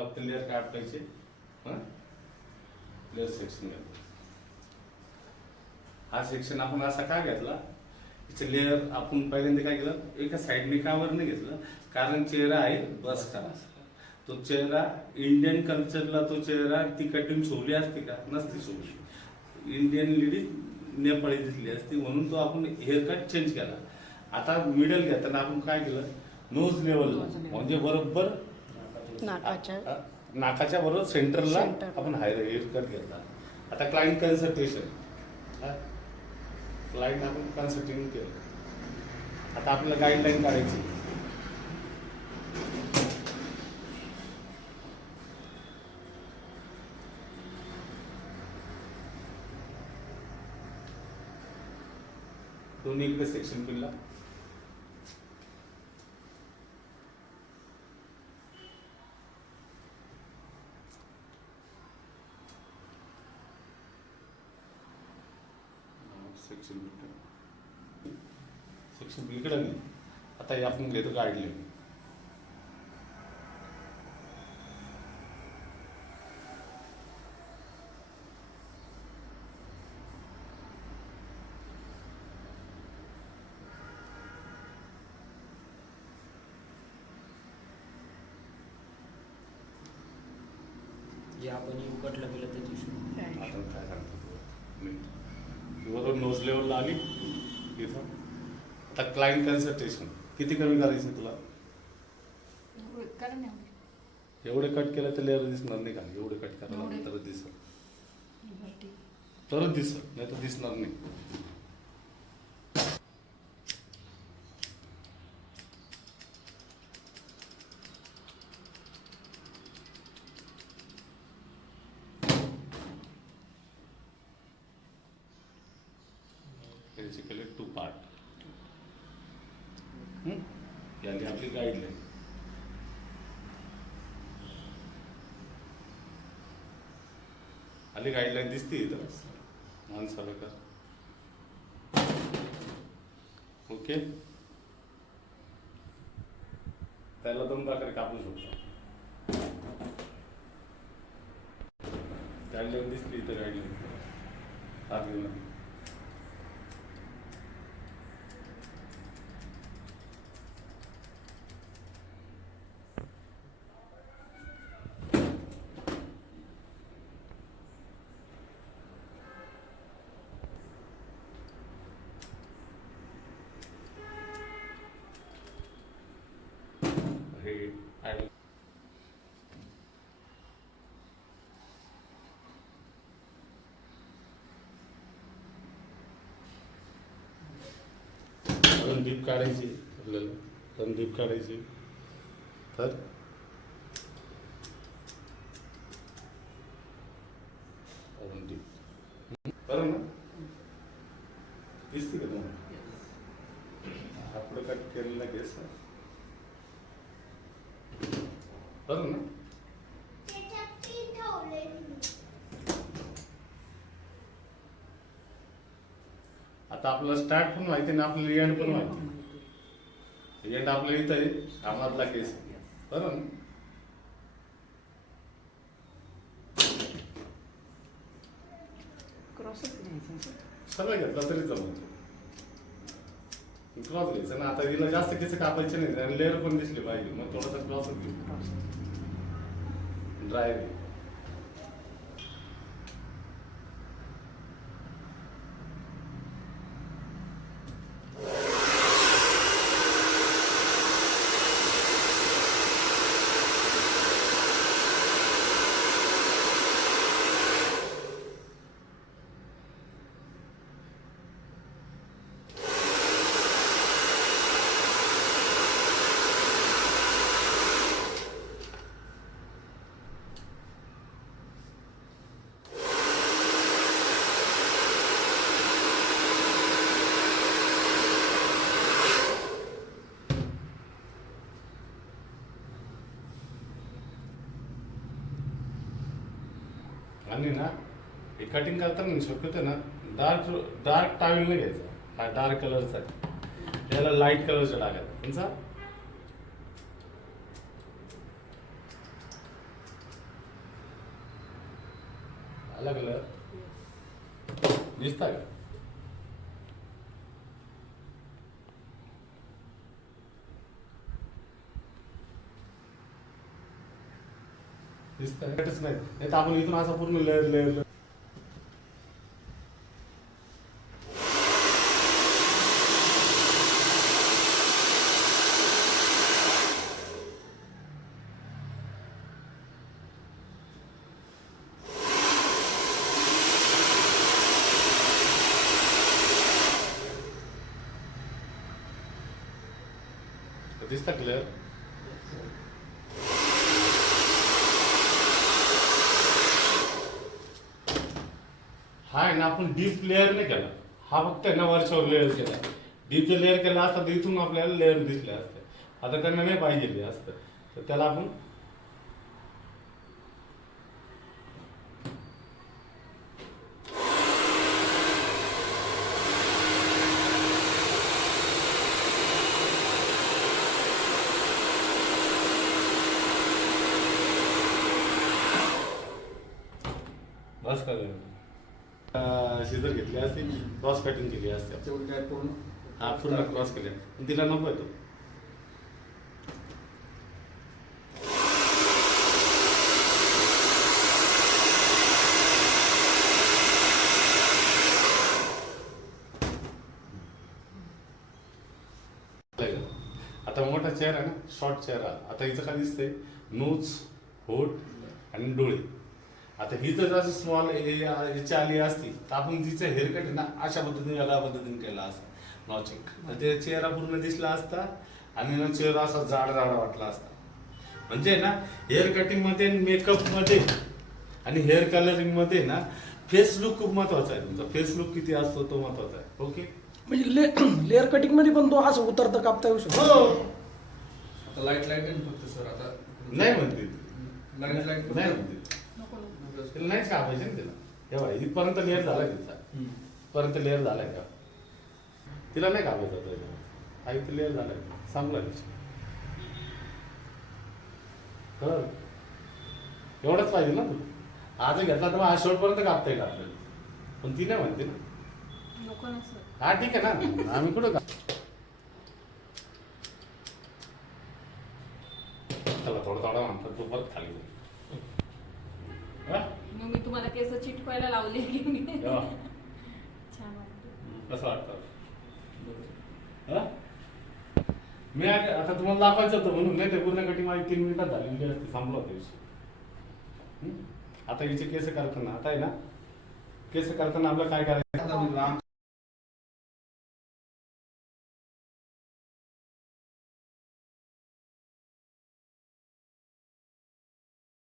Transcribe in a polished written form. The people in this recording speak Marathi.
आपल्याला फक्त लेअर काढायचे. लेअर सेक्शन घ्यायचं. हा सेक्शन आपण असा का घेतला, तिचे लेअर आपण पहिल्यांदा काय केलं, एका साईडने कावर नाही घेतलं, कारण चेहरा आहे बस का. तो चेहरा इंडियन कल्चरला तो चेहरा ती कटिंग सोवली असते का, नसती सोवली. इंडियन लेडीज नेपाळी दिसली असती, म्हणून तो आपण हेअरकट चेंज केला. आता मिडल घेताना आपण काय केलं, नोज लेवलला म्हणजे बरोबर नाकाच्या बरोबर सेंटरला आपण हेअरकट घेतला. आता क्लायंट कन्सल्टेशन, क्लायंट आपण कन्सल्टिंग केलं. आता आपल्याला गाईडलाईन काढायची. दोन्ही इकडे सेक्शन पिनला सेक्शन इकडे नाही. आता हे आपण घेतो गाईडलाईन. जे आपण कटला गेलं त्याची आता काय सांगतो बरोबर नोज लेवलला आली इथं. आता क्लायंट कन्सल्टेशन किती कमी करायचं तुला, एवढे कट केलं तर लेअर दिसणार नाही का, एवढे कट करायला तर दिसत, तरच दिसत, नाही तर दिसणार नाही. Basically 2 part. यानी आपली गाईडलाईन. आली गाईडलाईन दिसते इथं माणसाला का. ओके, त्याला 2 प्रकारे कापू शकतो. गाईडलाईन दिसली इथं, गाईडलाईन हात घेऊन हे आणि डीप काढायची आपल्याला, पण डीप काढायची तर डीप बरं ना, दिसते का तुम्हाला. हा पुढे कट केलेला केस बरं ना. आता आपल्याला स्टार्ट पण माहिती ना, आपल्याला एंड पण माहिती. एंड आपल्याला इथं आहे, आम्हाला केस बरं ना. सगळं घेतलं तरी जमत. क्रॉस घ्यायचं ना. आता हिला जास्त केस कापायचे नाही आणि लेअर पण दिसले पाहिजे, मग थोडासा क्रॉसच घेऊ. ड्राय आणि ना हे कटिंग करताना शक्यतो ना डार्क टावेल नाही घ्यायचा. हा डार्क कलरचा आहे, त्याला लाईट कलरचा टाकायचा. तुमचा आला कलर दिसता का? दिसतंय नाही तर आपण इथून असा पूर्ण लेअर लेअर दिसता क्लिअर. हा आहे ना आपण डीप लेअर नाही केला, हा फक्त आहे ना वरच्यावर लेअर केला. डीप लेअर केला असता तर इथून आपल्याला लेअर दिसले असते. आता त्यांना नाही पाहिजे असतं तर त्याला आपण बस शिजर घेतली असती, क्रॉस कटिंग केली असते. हा पूर्ण क्रॉस केले, पण तिला नको येतो. आता मोठा चेहरा आहे ना, शॉर्ट चेहरा. आता हिचं काय दिसतंय, नोज, होठ आणि डोळे. आता ही जर अशी स्मॉल ह्याची आली असती तर आपण तिचं हेअरकट आहे ना अशा पद्धतीने वेगळ्या पद्धतीने केला असता नॉचिंग, तर ते चेहरा पूर्ण दिसला असता आणि ना चेहरा असा जाड जाड वाटला असता. म्हणजे ना हेअर कटिंग मध्ये, मेकअप मध्ये आणि हेअर कलरिंग मध्ये ना फेस लुक खूप महत्वाचा आहे. तुमचा फेस लुक किती असतो तो महत्वाचा आहे. ओके, म्हणजे लेअर कटिंग मध्ये पण तो असं उतरता कापता येऊ शकतो. हो. आता लाईट फक्त सर आता नाही म्हणते, लाईट नाही म्हणते तिला नाहीच का पाहिजे ना तिला. हे बघा इथपर्यंत लेअर झालाय तिचा, पर्यंत लेअर झालाय का, तिला नाही कापायचं. हा इथं लेअर झालाय, संपला तिची. एवढंच पाहिजे ना तू. आज घेतला तर आज शेवटपर्यंत कापता येईल आपल्याला, पण ती नाही म्हणते ना. हा ठीक आहे ना, आम्ही कुठं का चला थोडं थोडं म्हणतात तू परत खाली. मग मी तुम्हाला केस चिटकवायला लावले की नाही? या. छान वाटतं. कसं वाटतं? हा? मी आता तुम्हाला दाखवायचं होतं म्हणून, नाही ते पूर्ण कटिंग माझी 3 मिनिटात झालेली असते, संपला होता विषय. आता हिचे केस करताना, आता आहे ना केस करताना आपलं काय करायचं,